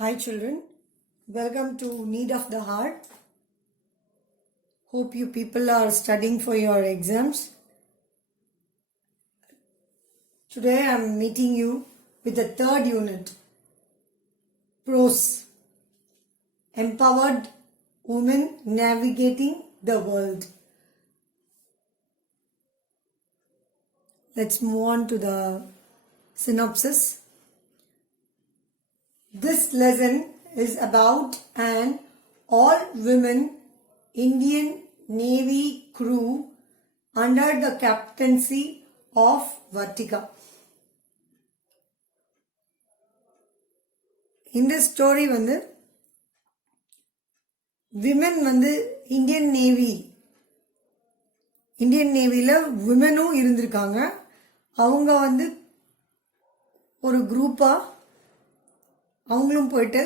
Hi children, welcome to Need of the Heart. Hope you people are studying for your exams. Today I am meeting you with the third unit, Prose, Empowered Women Navigating the World. Let's move on to the synopsis. This lesson is about an all-women Indian Navy crew under the captaincy of Vartika. In this story women Indian Navyல womenும் இருந்திருக்காங்க. அவங்க ஒரு குரூப்பா அவங்களும் போயிட்டு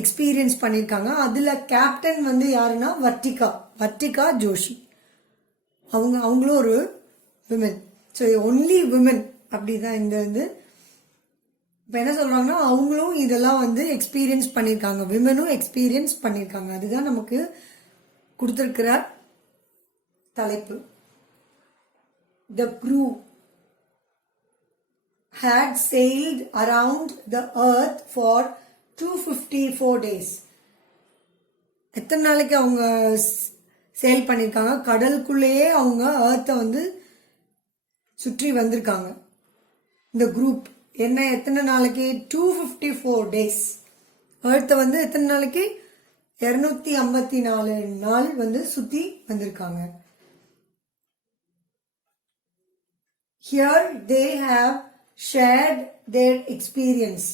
experience பண்ணியிருக்காங்க. அதில் captain யாருன்னா வர்த்திகா ஜோஷி. அவங்களும் ஒரு விமன். ஸோ ஒன்லி விமன் அப்படிதான் இந்த இப்போ என்ன சொல்கிறாங்கன்னா அவங்களும் இதெல்லாம் எக்ஸ்பீரியன்ஸ் பண்ணியிருக்காங்க. விமனும் எக்ஸ்பீரியன்ஸ் பண்ணியிருக்காங்க. அதுதான் நமக்கு கொடுத்துருக்கிற தலைப்பு. The crew had sailed around the earth for 254 days. எத்தனை நாளைக்கு அவங்க சேல் பண்ணியிருக்காங்க? கடலுக்குள்ளேயே அவங்க earth சுற்றி வந்திருக்காங்க. இந்த குரூப் எத்தனை நாளைக்கு? 254 டேஸ். earth எத்தனை நாளைக்கு? 254 நாள் சுற்றி வந்திருக்காங்க. Here they have shared their experience.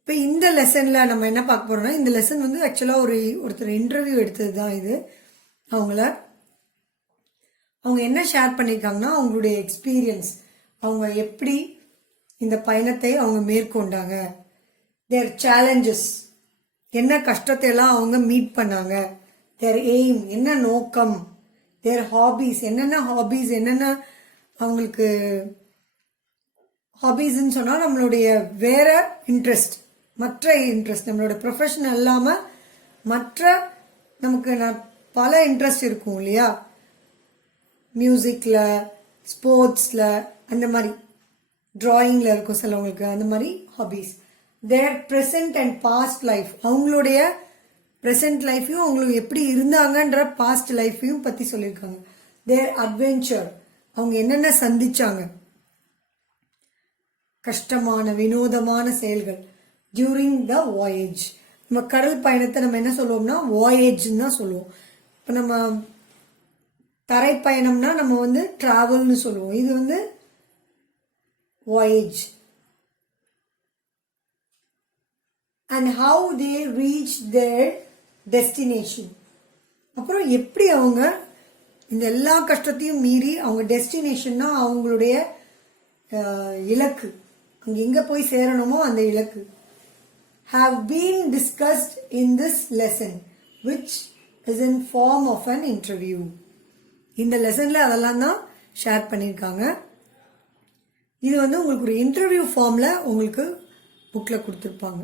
இப்போ இந்த லெசனில் நம்ம என்ன பார்க்க போகிறோம்னா, இந்த லெசன் ஆக்சுவலாக ஒருத்தர் இன்டர்வியூ எடுத்தது தான் இது. அவங்க என்ன ஷேர் பண்ணியிருக்காங்கன்னா அவங்களுடைய எக்ஸ்பீரியன்ஸ், அவங்க எப்படி இந்த பயணத்தை அவங்க மேற்கொண்டாங்க, தேர் சேலஞ்சஸ், என்ன கஷ்டத்தை எல்லாம் அவங்க மீட் பண்ணாங்க, தேர் எய்ம், என்ன நோக்கம், தேர் ஹாபீஸ், என்னென்ன அவங்களுக்கு ஹாபீஸ்ன்னு சொன்னால் நம்மளுடைய வேற இன்ட்ரெஸ்ட், மற்ற இன்ட்ரெஸ்ட், நம்மளோட ப்ரொஃபஷன் இல்லாமல் மற்ற நமக்கு பல இன்ட்ரெஸ்ட் இருக்கும் இல்லையா, மியூசிக்கில், ஸ்போர்ட்ஸில், அந்த மாதிரி ட்ராயிங்கில் இருக்கும் சிலவங்களுக்கு, அந்த மாதிரி hobbies. Their present and past life, அவங்களுடைய ப்ரெசன்ட் லைஃப்பையும் அவங்களுக்கு எப்படி இருந்தாங்கன்ற பாஸ்ட் லைஃப்பையும் பற்றி சொல்லியிருக்காங்க. தேர் அட்வென்ச்சர், அவங்க என்னென்ன சந்திச்சாங்க, கஷ்டமான வினோதமான செயல்கள் டியூரிங் த வாயேஜ். நம்ம கடல் பயணத்தை நம்ம என்ன சொல்லுவோம்னா வாயேஜ்னு தான் சொல்லுவோம். இப்போ நம்ம தரைப்பயணம்னா நம்ம டிராவல்னு சொல்லுவோம். இது voyage. And how they reach their destination, அப்புறம் எப்படி அவங்க இந்த எல்லா கஷ்டத்தையும் மீறி அவங்க டெஸ்டினேஷன்னா அவங்களுடைய இலக்கு, அங்கே எங்கே போய் சேரணுமோ அந்த இலக்கு, have been discussed in this lesson which is in form of an interview. இந்த லெசனில் அதெல்லாம் தான் ஷேர் பண்ணியிருக்காங்க. இது உங்களுக்கு ஒரு இன்டர்வியூ ஃபார்மில் உங்களுக்கு புக்கில் கொடுத்துருப்பாங்க.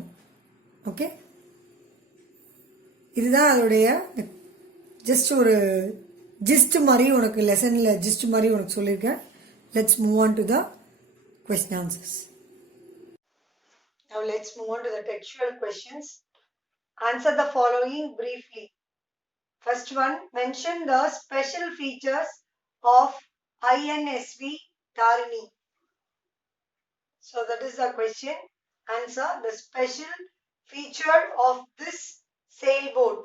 ஓகே, இதுதான் அதோடைய ஜஸ்ட் ஒரு ஜிஸ்ட் மாதிரி உனக்கு லெசனில் ஜிஸ்ட் மாதிரி உனக்கு சொல்லியிருக்கேன். Let's move on to the question answers. Now let's move on to the textual questions. Answer the following briefly. First one, mention the special features of INSV Tarini. So that is the question. Answer. The special feature of this sailboat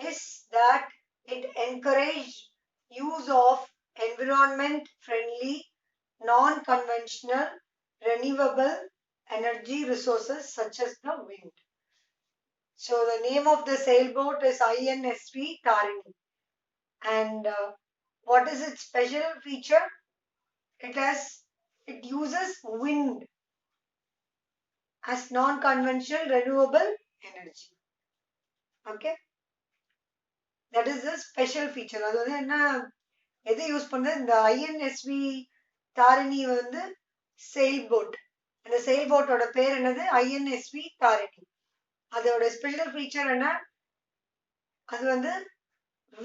is that it encouraged use of environment friendly, non-conventional, renewable energy resources such as the wind. So the name of the sailboat is INSV Tarini. And what is its special feature? It uses wind as non-conventional renewable energy. Okay, that is the special feature. அதாவது என்ன எதை use பண்ண இந்த INSV Tharini sailboat அந்த செயல் போட்டோட பேர் என்னது? INSV Tharini. அதோட ஸ்பெஷல் ஃபீச்சர் என்ன? அது வந்து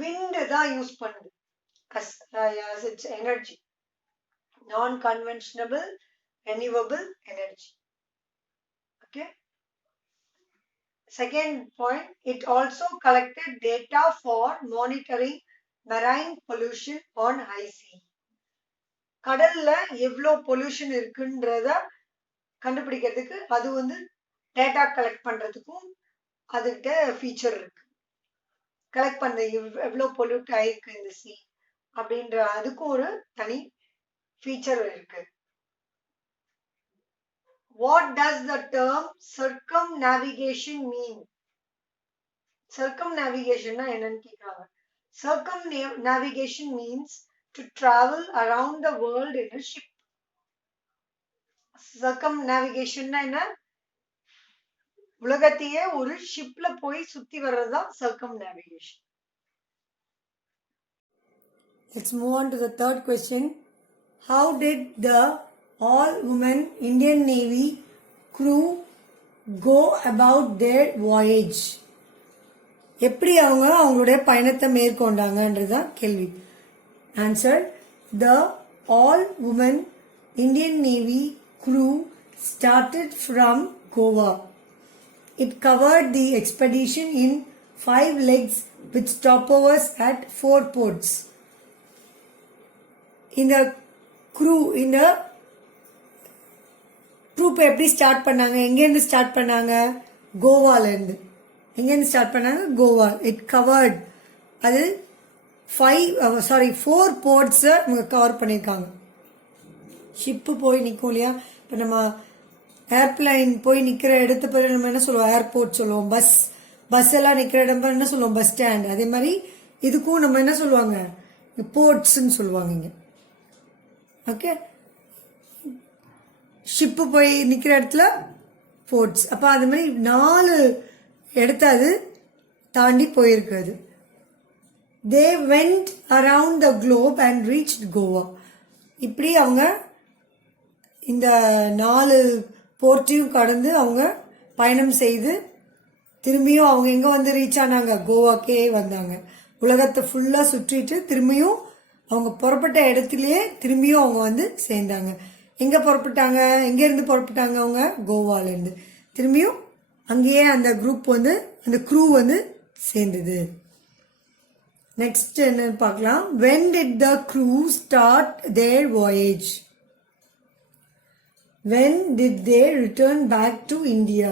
விண்ட் தான் யூஸ் பண்ணுது as its energy, non-conventional renewable energy. Okay. Second point, it also collected data for monitoring marine pollution on high sea. கடல்ல எவ்வளோ பொல்யூஷன் இருக்குன்றத கண்டுபிடிக்கிறதுக்கு அது வந்து டேட்டா கலெக்ட் பண்றதுக்கும் அதுகிட்ட ஃபீச்சர் இருக்கு. கலெக்ட் பண்ண எவ்வளோ பொல்யூட் ஆயிருக்கு இந்த சி அப்படின்ற அதுக்கும் ஒரு தனி ஃபீச்சர் இருக்கு. What does the term circumnavigation mean? Circumnavigation என்னன்னு கேக்குறாங்க. Circumnavigation means to travel around the world in a ship. Circumnavigation என்ன? உலகத்தையே ஒரு ஷிப்ல போய் சுத்தி வர்றதுதான் circumnavigation. Let's move on to the third question. How did the all-women Indian Navy crew go about their voyage? எப்படி அவங்களுடைய பயணத்தை மேற்கொண்டாங்கன்றதுதான் கேள்வி. Answer. The all-women Indian Navy crew started from Goa. It covered the expedition in 5 legs with stopovers at 4 ports. இந்த troupe எப்படி start பண்ணாங்க? எங்கேருந்து start பண்ணாங்க? கோவாலேருந்து. எங்கேருந்து ஸ்டார்ட் பண்ணாங்க? கோவா. இட் கவர்ட், அது 4 போர்ட்ஸை இவங்க கவர் பண்ணியிருக்காங்க. ஷிப்பு போய் நிற்கும் இல்லையா? இப்போ நம்ம ஏர்பிளைன் போய் நிற்கிற இடத்து பேர் நம்ம என்ன சொல்லுவோம்? ஏர்போர்ட் சொல்லுவோம். பஸ் எல்லாம் நிற்கிற இடம் என்ன சொல்லுவோம்? Bus stand. அதே மாதிரி இதுக்கும் நம்ம என்ன சொல்லுவாங்க? போர்ட்ஸ்ன்னு சொல்லுவாங்க இங்கே. ஓகே, ஷிப்பு போய் நிற்கிற இடத்துல போர்ட்ஸ். அப்போ அது மாதிரி 4 இடத்த அது தாண்டி போயிருக்காது. They went around the globe and reach Goa. இப்படி அவங்க இந்த 4 போர்ட்டையும் கடந்து அவங்க பயணம் செய்து திரும்பியும் அவங்க எங்கே வந்து ரீச் ஆனாங்க? கோவாக்கே வந்தாங்க. உலகத்தை ஃபுல்லாக சுற்றிட்டு திரும்பியும் அவங்க புறப்பட்ட இடத்துலயே திரும்பியும் அவங்க வந்து சேர்ந்தாங்க. எங்கே புறப்பட்டாங்க? எங்கேருந்து புறப்பட்டாங்க? அவங்க கோவாலேருந்து. திரும்பியும் அங்கேயே அந்த குரூப் வந்து அந்த க்ரூ வந்து சேர்ந்தது. நெக்ஸ்ட் என்னன்னு பார்க்கலாம். When did the crew start their voyage? When did they return back to India?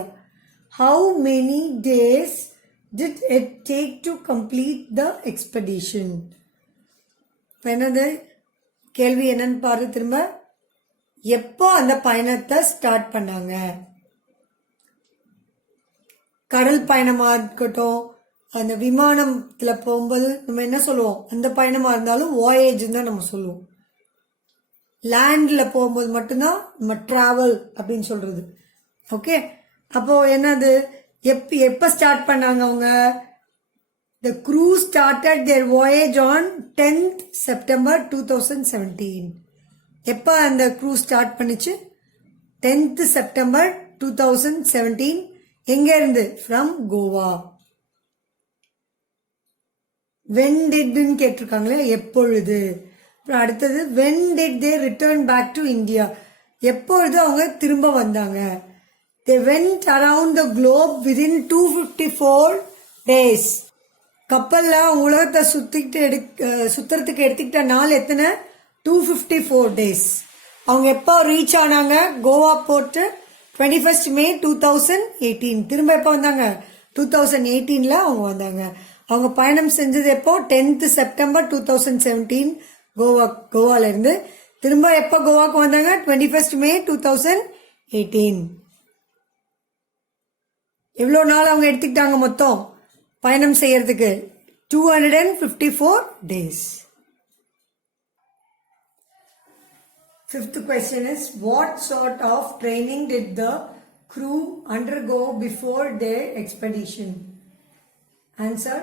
How many days did it take to complete the expedition? என்னது கேள்வி என்னன்னு பாரு திரும்ப. எப்போ அந்த பயணத்தை ஸ்டார்ட் பண்ணாங்க? கடல் பயணமா இருக்கட்டும், அந்த விமானத்துல போகும்போது நம்ம என்ன சொல்லுவோம்? அந்த பயணமா இருந்தாலும் வாயேஜ் தான் நம்ம சொல்லுவோம். லேண்ட்ல போகும்போது மட்டும்தான் நம்ம டிராவல் அப்படின்னு சொல்றது. ஓகே, அப்போ என்னது எப்ப ஸ்டார்ட் பண்ணாங்க அவங்க? The crew started their voyage on 10th September 2017. எப்ப அந்த crew ஸ்டார்ட் பண்ணிச்சு? 10th September 2017. எங்க இருந்து? From Goa. When did ன்னு கேட்டிருக்காங்களே, எப்பொழுது. அடுத்தது when did they return back to India? எப்பொழுது அவங்க திரும்ப வந்தாங்க? They went around the globe within 254 days. கப்பல்ல உலகத்தை சுத்துறதுக்கு எடுத்துக்கிட்ட நாள் எத்தனை? 254 டேஸ். அவங்க எப்போ ரீச் ஆனாங்க? Goa port 21st May 2018. திரும்ப எப்போ வந்தாங்க? 2018ல அவங்க வந்தாங்க. அவங்க பயணம் செஞ்சது எப்போ? 10th September 2017 கோவால இருந்து. திரும்ப எப்போ கோவாக்கு வந்தாங்க? 21st May 2018. எவ்வளோ நாள் அவங்க எடுத்துக்கிட்டாங்க மொத்தம் பயணம் செய்யறதுக்கு? 254 days. Fifth question is, what sort of training did the crew undergo before their expedition? Answer.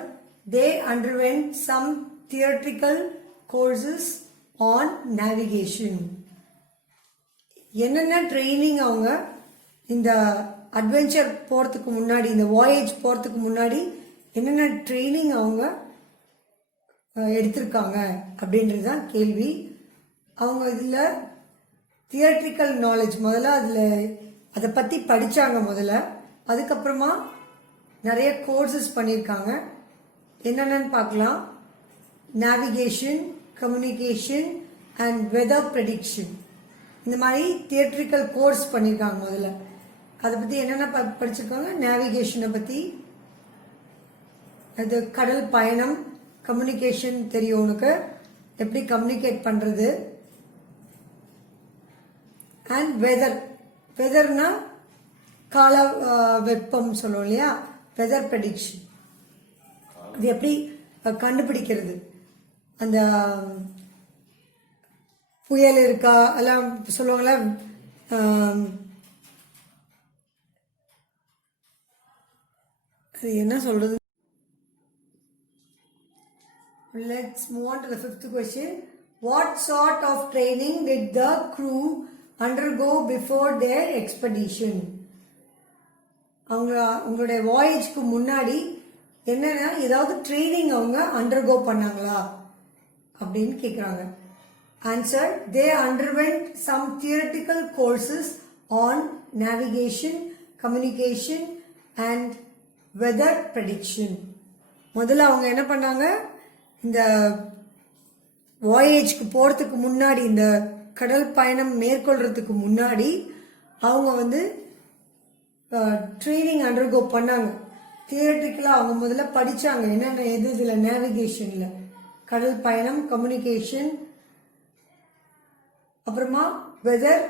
They underwent some theoretical courses on navigation. என்னென்ன ட்ரைனிங் அவங்க இந்த அட்வென்ச்சர் போகிறதுக்கு முன்னாடி, இந்த வாயேஜ் போகிறதுக்கு முன்னாடி என்னென்ன ட்ரைனிங் அவங்க எடுத்திருக்காங்க அப்படின்றது தான் கேள்வி. அவங்க இதில் தியேட்ரிக்கல் நாலேஜ் முதல்ல அதை பற்றி படித்தாங்க முதல்ல. அதுக்கப்புறமா நிறைய கோர்சஸ் பண்ணியிருக்காங்க. என்னென்னு பார்க்கலாம். Navigation, communication and weather prediction, இந்த மாதிரி தியேட்ரிக்கல் கோர்ஸ் பண்ணியிருக்காங்க முதல்ல. அதை பற்றி என்னென்ன படிச்சிருக்காங்க. நேவிகேஷனை பற்றி, அது கடல் பயணம், கம்யூனிகேஷன் தெரியும் உனக்கு, எப்படி கம்யூனிகேட் பண்ணுறது, அண்ட் வெதர்னா கால வெப்பம் சொல்லுவோம் இல்லையா, வெதர் ப்ரெடிக்ஷன், அது எப்படி கண்டுபிடிக்கிறது, அந்த புயல் இருக்கா எல்லாம் சொல்லுவாங்களா, அது என்ன சொல்றது. Let's move on to the fifth question. What sort of training did the crew undergo before their expedition? அவங்களுடைய வாயேஜ்க்கு முன்னாடி என்னன்னா ஏதாவது ட்ரைனிங் அவங்க அண்டர்கோ பண்ணாங்களா அப்படின்னு கேட்குறாங்க. Answer: they underwent some theoretical courses on navigation, communication and weather prediction. முதல்ல அவங்க என்ன பண்ணாங்க, இந்த வாயேஜ்க்கு போகிறதுக்கு முன்னாடி, இந்த கடல் பயணம் மேற்கொள்றதுக்கு முன்னாடி அவங்க ட்ரைனிங் அண்டர்கோ பண்ணாங்க. தியரட்டிக்கலாக அவங்க முதல்ல படித்தாங்க என்னென்ன எது இதில் நேவிகேஷனில், கடல் பயணம், கம்யூனிகேஷன், அப்புறமா வெதர்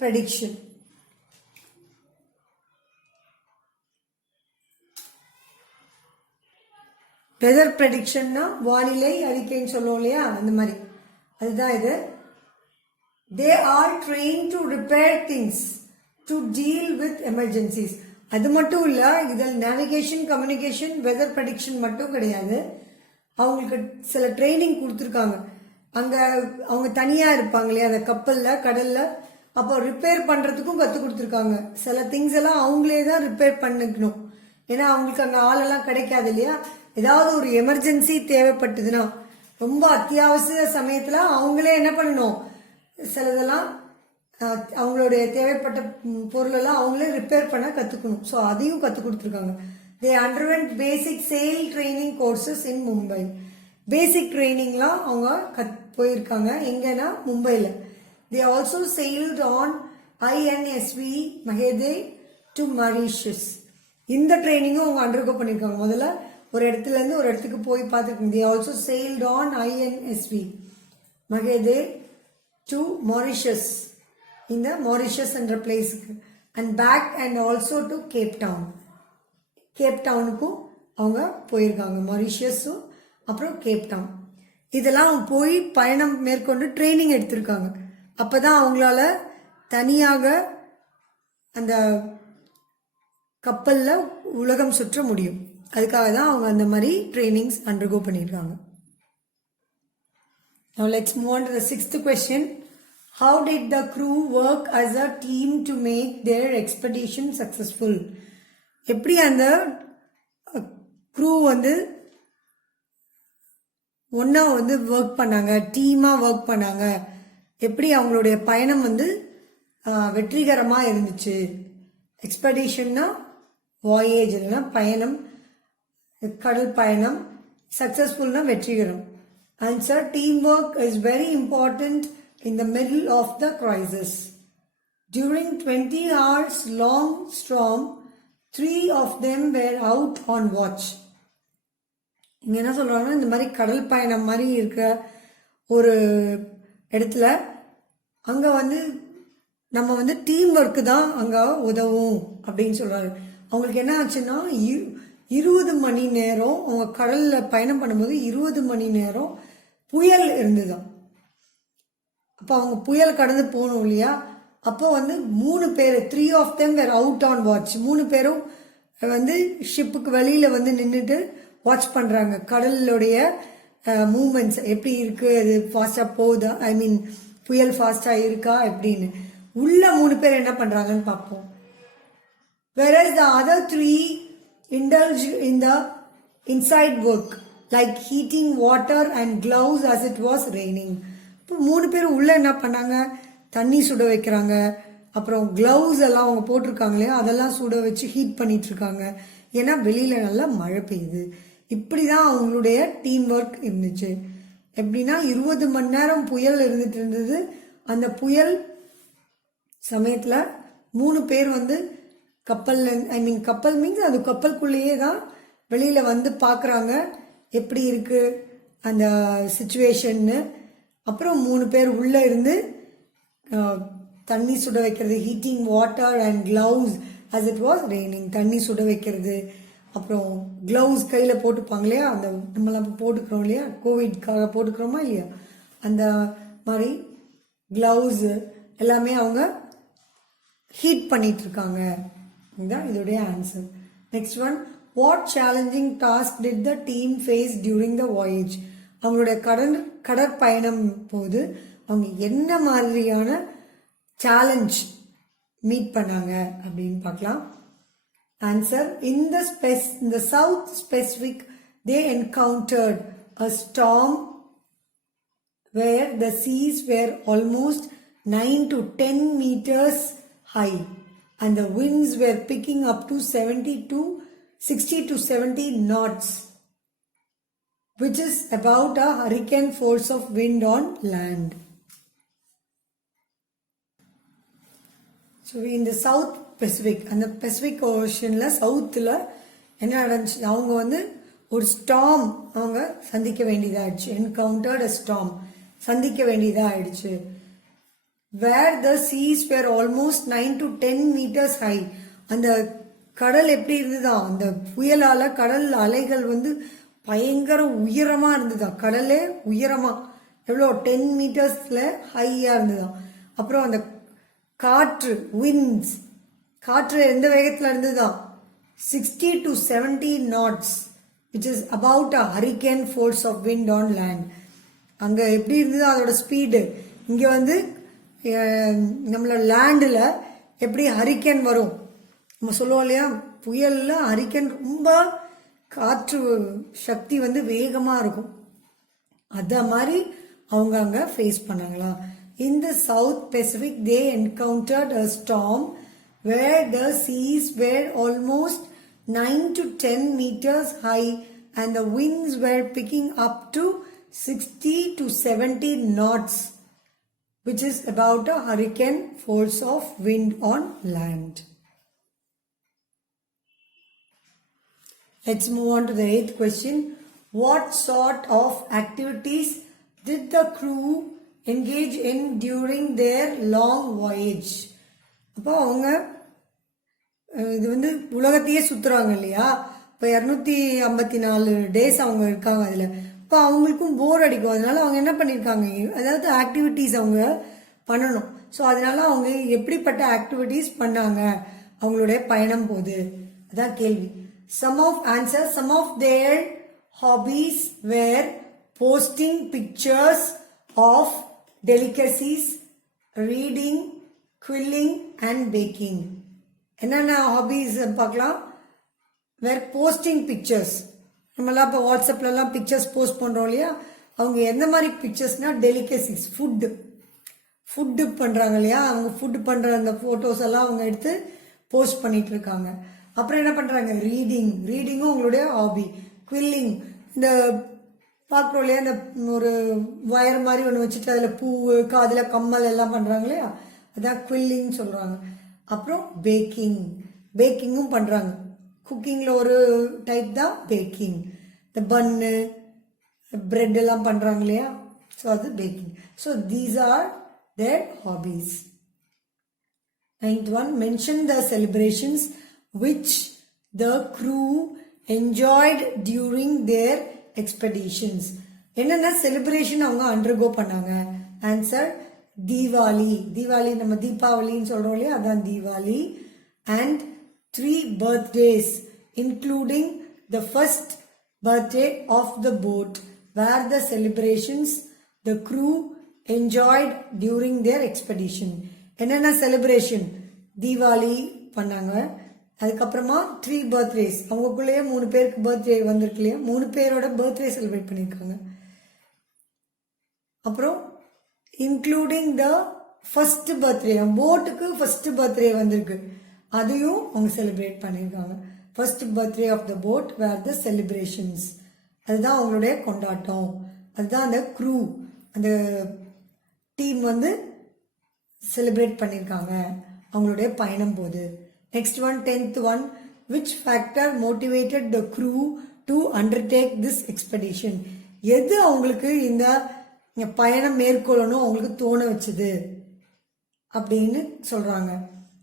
ப்ரெடிக்ஷன். வெதர் ப்ரெடிக்ஷன்னா வானிலை அறிக்கைன்னு சொல்லுவோம் இல்லையா, அந்த மாதிரி அதுதான் இது. They are trained to repair things, to deal with emergencies. அது மட்டும் இல்லை, இதில் நேவிகேஷன், கம்யூனிகேஷன், வெதர் ப்ரெடிக்ஷன் மட்டும் கிடையாது. அவங்களுக்கு சில ட்ரைனிங் கொடுத்துருக்காங்க. அங்கே அவங்க தனியாக இருப்பாங்க இல்லையா அந்த கப்பலில், கடலில், அப்போ ரிப்பேர் பண்ணுறதுக்கும் கற்றுக் கொடுத்துருக்காங்க. சில திங்ஸ் எல்லாம் அவங்களே தான் ரிப்பேர் பண்ணிக்கணும், ஏன்னா அவங்களுக்கு அங்கே ஆளெல்லாம் கிடைக்காது இல்லையா. ஏதாவது ஒரு எமர்ஜென்சி தேவைப்பட்டதுன்னா, ரொம்ப அத்தியாவசிய சமயத்தில் அவங்களே என்ன பண்ணணும், சிலதெல்லாம் அவங்களுடைய தேவைப்பட்ட பொருளெல்லாம் அவங்களே ரிப்பேர் பண்ண கற்றுக்கணும். ஸோ அதையும் கற்றுக் கொடுத்துருக்காங்க. They underwent basic sail training courses in Mumbai. பேசிக் ட்ரைனிங்லாம் அவங்க போயிருக்காங்க. எங்கன்னா மும்பையில். They also sailed on INSV Mahade to Mauritius. இந்த ட்ரைனிங்கும் அவங்க அண்டர்கோ பண்ணியிருக்காங்க. முதல்ல ஒரு இடத்துலேருந்து ஒரு இடத்துக்கு போய் பார்த்துருக்காங்க. They also sailed on INSV Mahade to Mauritius, இந்த மாரிஷஸ் என்ற பிளேஸுக்கு, and back and also to Cape Town. Cape டவுனுக்கும் அவங்க போயிருக்காங்க, மாரிஷியஸும் அப்புறம் கேப் டவுன். இதெல்லாம் போய் பயணம் மேற்கொண்டு ட்ரைனிங் எடுத்திருக்காங்க. அப்போ தான் அவங்களால தனியாக அந்த கப்பலில் உலகம் சுற்ற முடியும். அதுக்காக தான் அவங்க அந்த மாதிரி ட்ரைனிங்ஸ் அண்டர்கோ பண்ணியிருக்காங்க. Now let's move on to the sixth question. How did the crew work as a team to make their expedition successful? எப்படி அந்த crew ஒன்றா ஒர்க் பண்ணாங்க, டீமாக ஒர்க் பண்ணாங்க, எப்படி அவங்களுடைய பயணம் வெற்றிகரமாக இருந்துச்சு. எக்ஸ்பெடிஷன்னா வாயேஜ், இல்லைன்னா பயணம், கடல் பயணம், சக்ஸஸ்ஃபுல்னா வெற்றிகரம். Answer: teamwork is very important in the middle of the crisis. During 20 hours long storm, 3 of them were out on watch. இங்கே என்ன சொல்கிறாங்கன்னா, இந்த மாதிரி கடல் பயணம் மாதிரி இருக்க ஒரு இடத்துல அங்கே நம்ம டீம் ஒர்க்கு தான் அங்கே உதவும் அப்படின்னு சொல்கிறாரு. அவங்களுக்கு என்ன ஆச்சுன்னா, 20 மணி நேரம் அவங்க கடலில் பயணம் பண்ணும்போது 20 மணி நேரம் புயல் இருந்துதான். அப்போ அவங்க புயல் கடந்து போகணும் இல்லையா. அப்போ 3 பேர், 3 of them were out on watch. 3 பேரும் ஷிப்புக்கு வெளியில் நின்றுட்டு வாட்ச் பண்ணுறாங்க. கடலுடைய மூமெண்ட்ஸ் எப்படி இருக்குது, அது ஃபாஸ்ட்டாக போகுதா, ஐ மீன் புயல் ஃபாஸ்டா இருக்கா எப்படின்னு. உள்ள 3 பேர் என்ன பண்றாங்கன்னு பார்ப்போம். Whereas the other 3 indulge in the inside work like heating water and gloves as it was raining. இப்போ 3 பேர் உள்ள என்ன பண்ணாங்க, தண்ணி சுட வைக்கிறாங்க, அப்புறம் கிளவுஸ் எல்லாம் அவங்க போட்டிருக்காங்களே அதெல்லாம் சுட வச்சு ஹீட் பண்ணிட்டு இருக்காங்க. ஏன்னா வெளியில நல்லா மழை பெய்யுது. இப்படிதான் அவங்களுடைய டீம் ஒர்க் இருந்துச்சு. எப்படின்னா 20 மணி நேரம் புயல் இருந்துட்டு இருந்தது. அந்த புயல் சமயத்துல 3 பேர் வந்து கப்பல்ல, கப்பல் மீன்ஸ் அது கப்பலுக்குள்ளேயே தான் வெளியில வந்து பாக்குறாங்க எப்படி இருக்கு அந்த சிச்சுவேஷன்னு. அப்புறம் 3 பேர் உள்ள இருந்து தண்ணி சுட வைக்கிறது, heating water and gloves as it was raining, தண்ணி சுட வைக்கிறது. அப்புறம் கிளவுஸ் கையில் போட்டுப்பாங்க இல்லையா, அந்த நம்மளாம் போட்டுக்கிறோம் இல்லையா, கோவிட்காக போட்டுக்கிறோமா இல்லையா, அந்த மாதிரி கிளவுஸ் எல்லாமே அவங்க ஹீட் பண்ணிட்டு இருக்காங்க. இதுதான் இதோடைய answer. Next one, what challenging task did the team face during the voyage? அவங்களுடைய கடற்பயணம் போது அவங்க என்ன மாதிரியான சேலஞ்ச் மீட் பண்ணாங்க அப்படின்னு பார்க்கலாம். Answer, in the South Pacific they encountered a storm where the seas were almost 9 to 10 meters high and the winds were picking up to 60 to 70 knots, which is about a hurricane force of wind on land. So in the South Pacific, அந்த Pacific Oceanல சவுத்தில் என்ன நடந்துச்சு, அவங்க வந்து ஒரு storm அவங்க சந்திக்க வேண்டியதாகிடுச்சு. Encountered a storm, சந்திக்க வேண்டியதாகிடுச்சு. Where the seas were almost 9 to 10 meters high. அந்த கடல் எப்படி இருந்ததா, அந்த புயலால கடல் அலைகள் வந்து பயங்கர உயரமா இருந்ததா, கடலே உயரமா எவ்வளோ 10 மீட்டர்ஸ்ல ஹையா இருந்ததா. அப்புறம் அந்த காற்று, விண்ட்ஸ், காற்று எந்த வேகத்தில் இருந்ததுதான் 60 to 70 knots, which is about a hurricane force of wind on land. அங்க எப்படி இருந்தது அதோட ஸ்பீடு, இங்க வந்து நம்மளோட லேண்டில் எப்படி ஹரிக்கேன் வரும் நம்ம சொல்லுவோம் இல்லையா, புயல்ல ஹரிக்கேன் ரொம்ப காற்று சக்தி வந்து வேகமா இருக்கும். அத மாதிரி அவங்க அங்க ஃபேஸ் பண்ணாங்களா. In the South Pacific they encountered a storm where the seas were almost 9 to 10 meters high and the winds were picking up to 60 to 70 knots, which is about a hurricane force of wind on land. Let's move on to the 8th question. What sort of activities did the crew engage in during their long voyage? அப்போ அவங்க இது வந்து உலகத்தையே சுத்துறாங்க இல்லையா, இப்போ 254 days அவங்க இருக்காங்க அதில். இப்போ அவங்களுக்கும் போர் அடிக்கும், அதனால அவங்க என்ன பண்ணியிருக்காங்க, அதாவது ஆக்டிவிட்டீஸ் அவங்க பண்ணணும். ஸோ அதனால அவங்க எப்படிப்பட்ட ஆக்டிவிட்டீஸ் பண்ணாங்க அவங்களுடைய பயணம் போது, அதான் கேள்வி. Some of their hobbies were posting pictures of delicacies, reading, quilling and baking. என்னென்ன ஹாபீஸ் பார்க்கலாம். வேர் போஸ்டிங் பிக்சர்ஸ், நம்மளாம் இப்போ வாட்ஸ்அப்லலாம் பிக்சர்ஸ் போஸ்ட் பண்ணுறோம் இல்லையா, அவங்க எந்த மாதிரி பிக்சர்ஸ்னா டெலிகசிஸ், ஃபுட்டு பண்ணுறாங்க இல்லையா, அவங்க ஃபுட்டு பண்ணுற அந்த ஃபோட்டோஸ் எல்லாம் அவங்க எடுத்து போஸ்ட் பண்ணிட்டு இருக்காங்க. அப்புறம் என்ன பண்ணுறாங்க, ரீடிங்கும் அவங்களுடைய ஹாபி. குவில்லிங், இந்த பார்க்குறோம் இல்லையா, இந்த ஒரு வயர் மாதிரி ஒன்று வச்சுட்டு அதில் பூ, காதில் கம்மல் எல்லாம் பண்ணுறாங்க இல்லையா, அதான் குவில்லிங் சொல்கிறாங்க. அப்புறம் பேக்கிங்கும் பண்ணுறாங்க. குக்கிங்கில் ஒரு டைப் தான் பேக்கிங். இந்த பன்னு, பிரெட் எல்லாம் பண்ணுறாங்க இல்லையா, ஸோ அது packing. So these are their hobbies. 9th one, mention the celebrations which the crew enjoyed during their expeditions. என்னென்ன செலிப்ரேஷன் அவங்க அண்டர்கோ பண்ணாங்க. ஆன்சர், தீபாவளி நம்ம தீபாவளின்னு சொல்றோம் இல்லையா, அதான் Deepavali. And 3 birthdays including the first birthday of the boat where the celebrations the crew enjoyed during their expedition. என்னென்ன celebration? Deepavali பண்ணாங்க. அதுக்கப்புறமா 3 பர்த்டேஸ், அவங்களுக்குள்ளேயே 3 பேருக்கு பர்த்டே வந்திருக்கு இல்லையா, 3 பேரோட பர்த்டே செலிப்ரேட் பண்ணியிருக்காங்க. அப்புறம் இன்க்ளூடிங் த ஃபர்ஸ்ட் பர்த்டே, போட்டுக்கு ஃபர்ஸ்ட் பர்த்டே வந்திருக்கு, அதையும் அவங்க செலிப்ரேட் பண்ணியிருக்காங்க. First birthday of the boat where the celebrations, அதுதான் அவங்களுடைய கொண்டாட்டம். அதுதான் அந்த க்ரூ, அந்த டீம் வந்து செலிப்ரேட் பண்ணியிருக்காங்க அவங்களுடைய பயணம் போது. நெக்ஸ்ட் ஒன், 10th ஒன், which factor motivated the crew to undertake this expedition? எது அவங்களுக்கு இந்த பயணம் மேற்கொள்ளணும் அவங்களுக்கு தோண வச்சது அப்படின்னு சொல்றாங்க.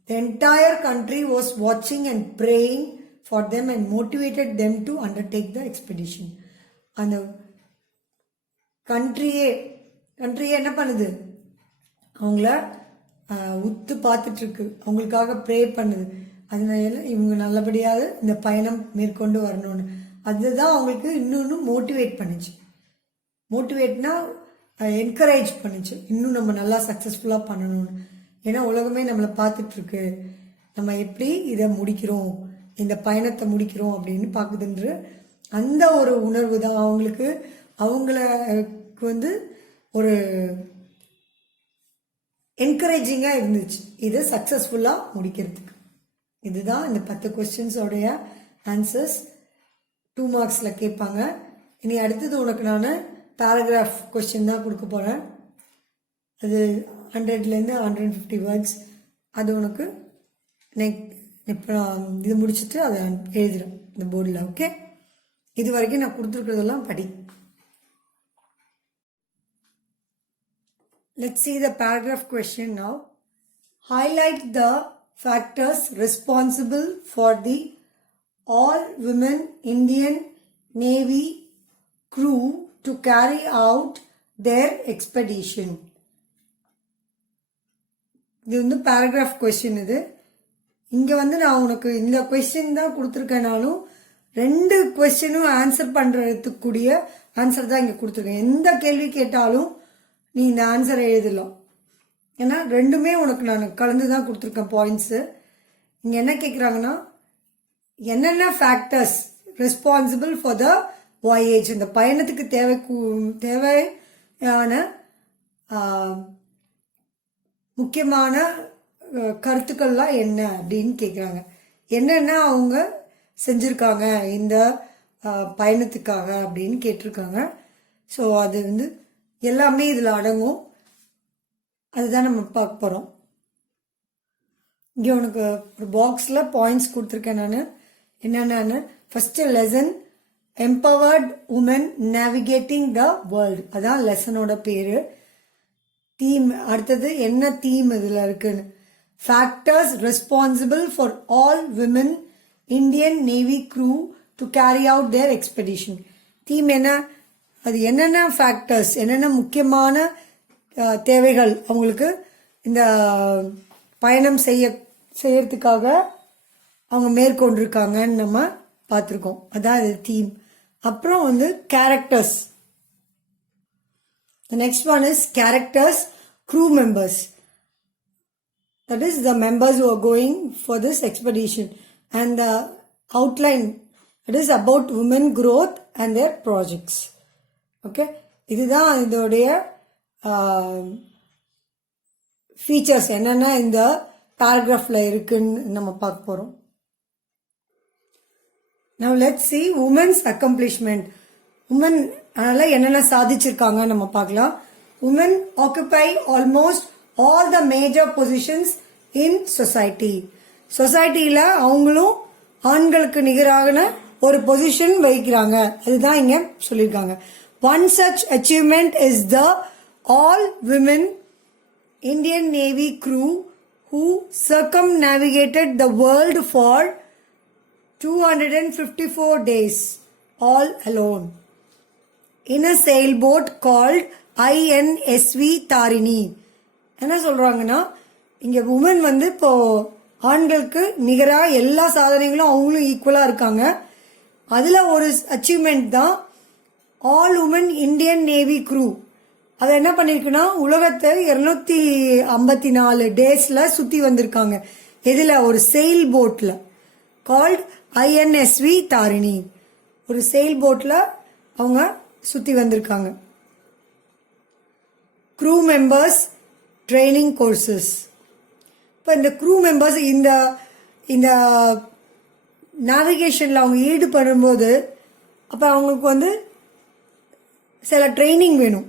The entire country was watching and praying for them and motivated them to undertake the expedition. அந்த கண்ட்ரியே என்ன பண்ணுது? அவங்கள உத்து பார்த்துட்டு இருக்கு, அவங்களுக்காக ப்ரே பண்ணுது. அதனால இவங்க நல்லபடியாக இந்த பயணம் மேற்கொண்டு வரணும்னு, அதுதான் அவங்களுக்கு இன்னொன்று மோட்டிவேட் பண்ணுச்சு. மோட்டிவேட்னா என்கரேஜ் பண்ணுச்சு, இன்னும் நம்ம நல்லா சக்ஸஸ்ஃபுல்லாக பண்ணணும்னு. ஏன்னா உலகமே நம்மளை பார்த்துட்டு இருக்கு, நம்ம எப்படி இதை முடிக்கிறோம், இந்த பயணத்தை முடிக்கிறோம் அப்படின்னு பார்க்குதுன்ற அந்த ஒரு உணர்வு தான் அவங்களுக்கு வந்து ஒரு என்கரேஜிங்காக இருந்துச்சு இதை சக்ஸஸ்ஃபுல்லாக முடிக்கிறதுக்கு. இதுதான் இந்த 10 கொஸ்டின்ஸோடைய ஆன்சர்ஸ். 2 மார்க்ஸில் கேட்பாங்க. இனி அடுத்தது உனக்கு நான் பேராகிராஃப் கொஸ்டின் தான் கொடுக்க போகிறேன். அது 100லேருந்து 150 வேர்ட்ஸ். அது உனக்கு இப்போ இது முடிச்சுட்டு அதை எழுதுகிறேன் இந்த போர்டில். ஓகே, இது வரைக்கும் நான் கொடுத்துருக்கிறதெல்லாம் படி. Let's see the paragraph question now. Highlight the factors responsible for the all-women Indian Navy crew to carry out their expedition. இது வந்து paragraph question. இது இங்கே வந்து நான் உனக்கு இந்த கொஸ்டின் தான் கொடுத்துருக்கேனாலும் 2 கொஸ்டினும் ஆன்சர் பண்ணுறதுக்குரிய ஆன்சர் தான் இங்கே கொடுத்துருக்கேன். எந்த கேள்வி கேட்டாலும் நீ இந்த ஆன்சரை எழுதலாம். ஏன்னா ரெண்டுமே உனக்கு நான் கலந்து தான் கொடுத்துருக்கேன் பாயிண்ட்ஸு. இங்கே என்ன கேட்குறாங்கன்னா, என்னென்ன factors responsible for the voyage, இந்த பயணத்துக்கு தேவையான முக்கியமான கருத்துக்கள்லாம் என்ன அப்படின்னு கேட்குறாங்க. என்னென்ன அவங்க செஞ்சுருக்காங்க இந்த பயணத்துக்காக அப்படின்னு கேட்டிருக்காங்க. ஸோ அது வந்து எல்லாமே இதில் அடங்கும். அதுதான் நம்ம பார்க்க போகிறோம். இங்கே உனக்கு ஒரு பாக்ஸில் பாயிண்ட்ஸ் கொடுத்துருக்கேன் நான் என்னென்னு. First lesson empowered women navigating the world, அதான் லெசனோட பேர். தீம் அடுத்தது என்ன தீம் இதில் இருக்குன்னு, factors responsible for all women Indian navy crew to carry out their expedition. Theme என்ன, அது என்னென்ன ஃபேக்டர்ஸ், என்னென்ன முக்கியமான தேவைகள் அவங்களுக்கு இந்த பயணம் செய்யறதுக்காக அவங்க மேற்கொண்டிருக்காங்கன்னு நம்ம பார்த்துருக்கோம். அதான் இது தீம். அப்புறம் வந்து characters. The next one is characters, crew members. That is the members who are going for this expedition. And the outline, it is about women growth and their projects. Okay, இதுதான் இதோடைய features என்னென்ன இந்த பேராகிராஃபில் இருக்குன்னு நம்ம பார்க்க போகிறோம். Now let's see women's accomplishment. Women அதனால் என்னென்ன சாதிச்சிருக்காங்க நம்ம பார்க்கலாம். Women occupy almost all the major positions in society. சொசைட்டியில் அவங்களும் ஆண்களுக்கு நிகரான ஒரு பொசிஷன் வகிக்கிறாங்க. அதுதான் இங்கே சொல்லியிருக்காங்க. One such achievement is the all-women Indian Navy crew who circumnavigated the world for 254 days all alone in a sailboat called INSV Tarini. என்ன சொல்றாங்கன்னா, இங்க உமன் வந்து இப்போ ஆண்களுக்கு நிகராக எல்லா சாதனைகளும் அவங்களும் ஈக்குவலா இருக்காங்க. அதுல ஒரு அச்சீவ்மெண்ட் தான் all women Indian navy crew. அதை என்ன பண்ணிருக்குன்னா உலகத்தை 254 டேஸ்ல சுத்தி வந்திருக்காங்க. எதுல? ஒரு செயில் போட்ல கால்ட் ஐஎன்எஸ்வி தாரிணி. ஒரு செயில் போட்ல அவங்க சுத்தி வந்திருக்காங்க. Crew members training courses. இப்போ இந்த க்ரூ மெம்பர்ஸ் இந்த நேவிகேஷனில் அவங்க ஈடுபடும்போது அப்போ அவங்களுக்கு சில ட்ரைனிங் வேணும்.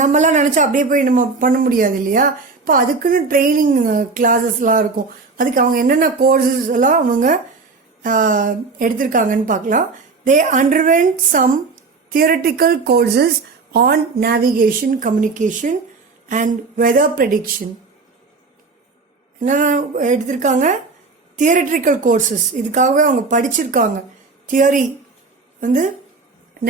நம்மலாம் நினச்சா அப்படியே போய் நம்ம பண்ண முடியாது இல்லையா? இப்போ அதுக்குன்னு ட்ரைனிங் கிளாஸஸ்லாம் இருக்கும். அதுக்கு அவங்க என்னென்ன கோர்சஸ் எல்லாம் அவங்க எடுத்திருக்காங்கன்னு பார்க்கலாம். They underwent some theoretical courses on navigation, communication and weather prediction. என்னென்ன எடுத்திருக்காங்க? Theoretical courses. இதுக்காகவே அவங்க படிச்சிருக்காங்க. Theory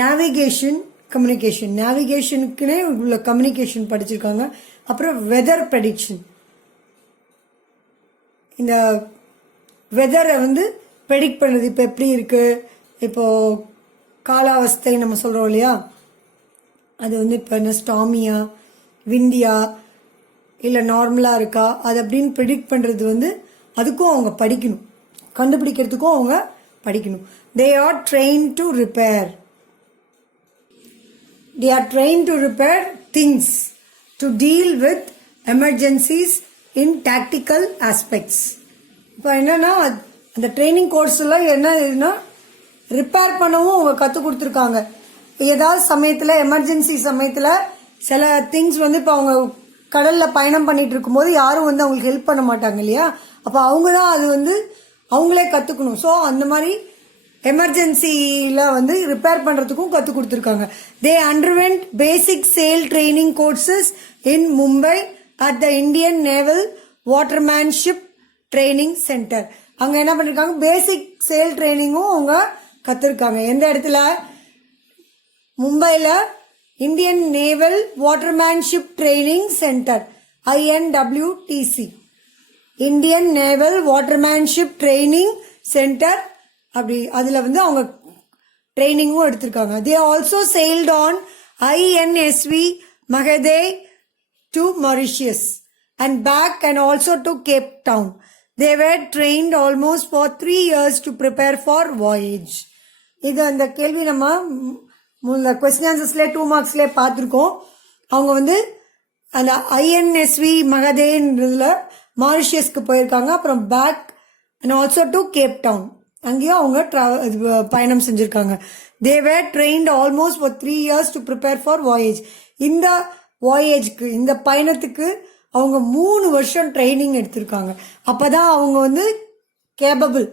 navigation, communication. நேவிகேஷனுக்குனே உள்ள கம்யூனிகேஷன் படிச்சிருக்காங்க. அப்புறம் வெதர் ப்ரெடிக்ஷன். இந்த வெதரை ப்ரெடிக்ட் பண்ணுறது. இப்போ எப்படி இருக்கு, இப்போ காலாவஸ்தை நம்ம சொல்கிறோம் இல்லையா, அது இப்போ என்ன ஸ்டாமியா, விண்டியா, இல்லை நார்மலாக இருக்கா, அது அப்படின்னு ப்ரெடிக்ட் பண்ணுறது அதுக்கும் அவங்க படிக்கணும். கண்டுபிடிக்கிறதுக்கும் அவங்க படிக்கணும். They are train to repair. They are trained to repair things, to deal with emergencies in tactical aspects. இப்போ என்னன்னா அந்த ட்ரைனிங் கோர்ஸ்லாம் என்ன ரிப்பேர் பண்ணவும் அவங்க கற்றுக் கொடுத்துருக்காங்க. ஏதாவது சமயத்தில், எமர்ஜென்சி சமயத்தில் சில திங்ஸ் இப்போ அவங்க கடலில் பயணம் பண்ணிட்டு இருக்கும்போது யாரும் அவங்களுக்கு ஹெல்ப் பண்ண மாட்டாங்க இல்லையா? அப்போ அவங்க தான் அது அவங்களே கற்றுக்கணும். ஸோ அந்த மாதிரி எமர்ஜென்சியில் ரிப்பேர் பண்ணுறதுக்கும் கற்றுக் கொடுத்துருக்காங்க. They underwent basic sail training courses in Mumbai at the Indian naval watermanship training centre. அங்கே என்ன பண்ணிருக்காங்க? பேசிக் சேல் ட்ரைனிங்கும் அவங்க கற்றுருக்காங்க. எந்த இடத்துல? மும்பையில் Indian naval watermanship training centre, INWTC, Indian naval watermanship training centre. அப்படி அதில் அவங்க ட்ரைனிங்கும் எடுத்திருக்காங்க. They also sailed on INSV Mahaday to Mauritius and back and also to Cape Town. They were trained almost for 3 years to prepare for voyage. இது அந்த கேள்வி நம்ம question ஆன்சர்ஸ்லேயே 2 மார்க்ஸ்லேயே பார்த்துருக்கோம். அவங்க அந்த INSV மகதேன்றதுல மாரிஷியஸ்க்கு போயிருக்காங்க. அப்புறம் back and also to Cape Town, அங்கேயும் அவங்க பயணம் செஞ்சிருக்காங்க. They were trained almost for 3 years to prepare for voyage. இந்த வாயேஜ்க்கு, இந்த பயணத்துக்கு அவங்க 3 வருஷம் ட்ரைனிங் எடுத்திருக்காங்க. அப்பதான் அவங்க கேபபிள்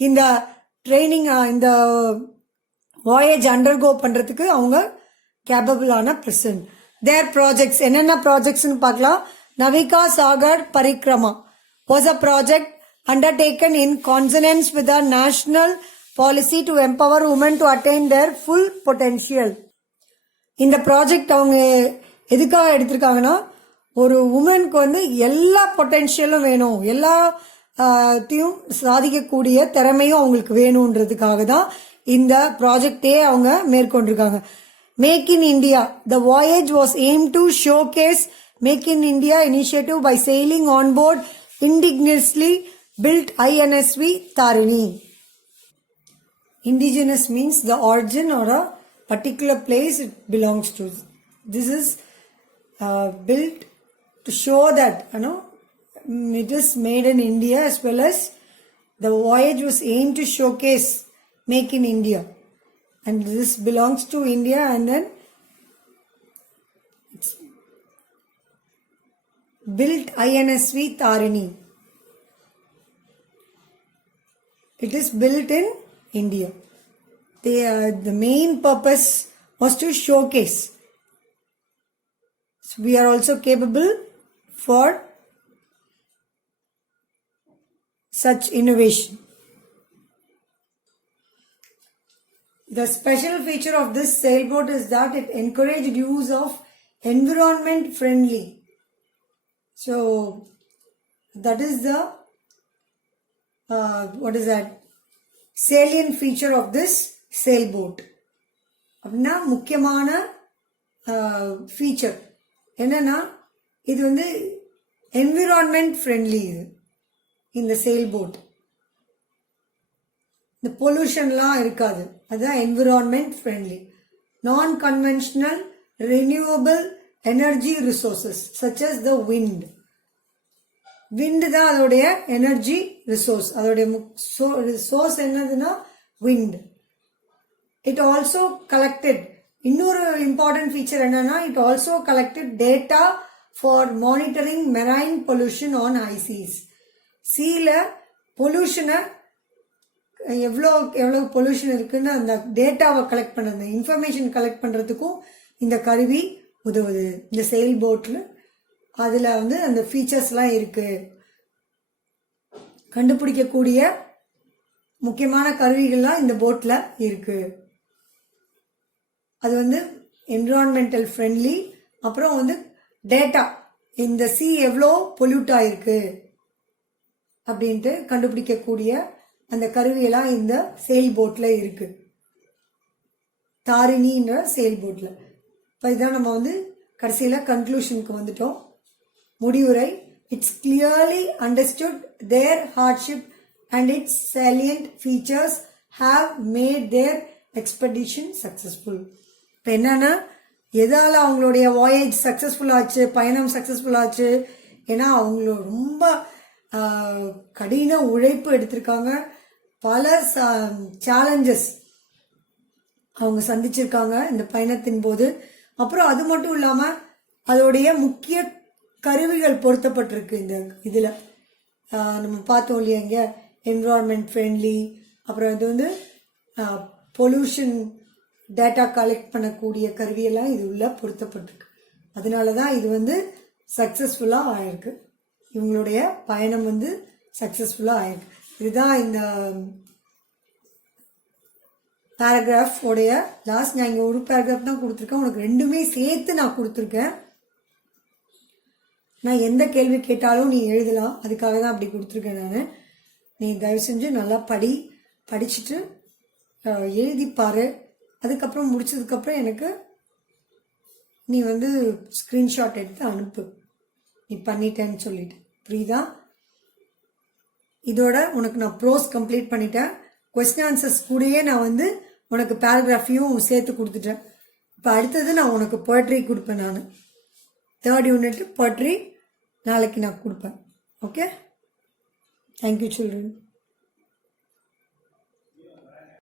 இந்த ட்ரைனிங், இந்த வாயேஜ் அண்டர்கோ பண்றதுக்கு அவங்க கேபபிளான பர்சன். தேர் ப்ராஜெக்ட்ஸ் என்னென்ன ப்ராஜெக்ட்ஸ்னு பார்க்கலாம். Navika Sagar Parikrama was a project undertaken in consonance with the national policy to empower women to attain their full potential. இந்த ப்ராஜெக்ட் அவங்க எதுக்காக எடுத்திருக்காங்கன்னா, ஒரு உமனுக்கு எல்லா பொட்டென்ஷியலும் வேணும், எல்லாத்தையும் சாதிக்கக்கூடிய திறமையும் அவங்களுக்கு வேணும்ன்றதுக்காக தான் இந்த ப்ராஜெக்டே அவங்க மேற்கொண்டிருக்காங்க. Make in India. The voyage was aim to showcase make in India initiative by sailing on board indigenously built INSV Tarini. Indigenous means the origin or a particular place it belongs to. This is built to show that it is made in India, as well as the voyage was aimed to showcase make in India, and this belongs to India, and then it's built INSV Tarini. It is built in India. The main purpose was to showcase. So we are also capable for such innovation. The special feature of this sailboat is that it encouraged use of environment friendly. So that is the what is that salient feature of this sailboat. அப்படின்னா முக்கியமான feature என்னன்னா இது வந்து environment friendly. இது இந்த sail boat இந்த பொல்யூஷன்லாம் இருக்காது. அதுதான் environment friendly. Non conventional renewable energy resources such as the wind. Wind தான் அதோடைய எனர்ஜி ரிசோர்ஸ். அதோடைய சோர்ஸ் என்னதுன்னா விண்ட். இட் ஆல்சோ கலெக்டட், இன்னொரு இம்பார்ட்டன்ட் ஃபீச்சர் என்னன்னா, it also collected data for monitoring marine pollution on high seas. சீல பொல்யூஷனை எவ்வளோ pollution இருக்குன்னு அந்த டேட்டாவை கலெக்ட் பண்ணுறது, இன்ஃபர்மேஷன் கலெக்ட் பண்ணுறதுக்கும் இந்த கருவி உதவுது. இந்த செயில் போட்டில் அதில் வந்து அந்த ஃபீச்சர்ஸ்லாம் இருக்கு. கண்டுபிடிக்கக்கூடிய முக்கியமான கருவிகள்லாம் இந்த போட்டில் இருக்கு. அது வந்து என்விரான்மெண்டல் ஃப்ரெண்ட்லி. அப்புறம் வந்து டேட்டா, இந்த சி எவ்வளோ பொல்யூட் ஆயிருக்கு அப்படின்ட்டு கண்டுபிடிக்கக்கூடிய அந்த கருவியெல்லாம் இந்த செயில் போட்டில் இருக்கு. தாரிணின்ற செயில் போட்டில். இப்போ இதான் நம்ம வந்து கடைசியில் கன்க்ளூஷனுக்கு வந்துட்டோம். முடிவுரை. It's clearly understood their hardship and its salient features have made their expedition successful. இப்போ என்னன்னா, எதால அவங்களுடைய வாயேஜ் சக்ஸஸ்ஃபுல் ஆச்சு, பயணம் சக்ஸஸ்ஃபுல் ஆச்சு? ஏன்னா அவங்களோட ரொம்ப கடின உழைப்பு எடுத்திருக்காங்க. பல சேலஞ்சஸ் அவங்க சந்திச்சிருக்காங்க இந்த பயணத்தின் போது. அப்புறம் அது மட்டும் இல்லாமல் அதோடைய முக்கிய கருவிகள் பொருத்தப்பட்டிருக்கு இந்த இதில். நம்ம பார்த்தோம் இல்லையா, இங்கே என்விரான்மெண்ட் ஃப்ரெண்ட்லி. அப்புறம் இது வந்து பொல்யூஷன் டேட்டா கலெக்ட் பண்ணக்கூடிய கருவியெல்லாம் இது உள்ள பொருத்தப்பட்டிருக்கு. அதனால தான் இது வந்து சக்ஸஸ்ஃபுல்லாக ஆயிருக்கு. இவங்களுடைய பயணம் வந்து சக்ஸஸ்ஃபுல்லாக ஆயிருக்கு. இதுதான் இந்த பேராகிராஃப் உடைய லாஸ்ட். நான் இங்கே ஒரு பேராகிராஃப் தான் கொடுத்துருக்கேன், உனக்கு ரெண்டுமே சேர்த்து நான் கொடுத்துருக்கேன். நான் எந்த கேள்வி கேட்டாலும் நீ எழுதலாம், அதுக்காக தான் அப்படி கொடுத்துருக்கேன் நான். நீ தயவு செஞ்சு நல்லா படிச்சுட்டு எழுதிப்பாரு. அதுக்கப்புறம் முடிச்சதுக்கப்புறம் எனக்கு நீ வந்து ஸ்க்ரீன்ஷாட் எடுத்து அனுப்பு, நீ பண்ணிட்டேன்னு சொல்லிட்டு. புரியுதா? இதோட உனக்கு நான் ப்ரோஸ் கம்ப்ளீட் பண்ணிட்டேன். கொஸ்டின் ஆன்சர்ஸ் கூடயே நான் வந்து உனக்கு பேராகிராஃபையும் சேர்த்து கொடுத்துட்டேன். இப்போ அடுத்தது நான் உனக்கு போய்ட்ரி கொடுப்பேன். நான் 3rd யூனிட் போய்ட்ரி நாளைக்கு நான் கொடுப்பேன். Okay, thank you children.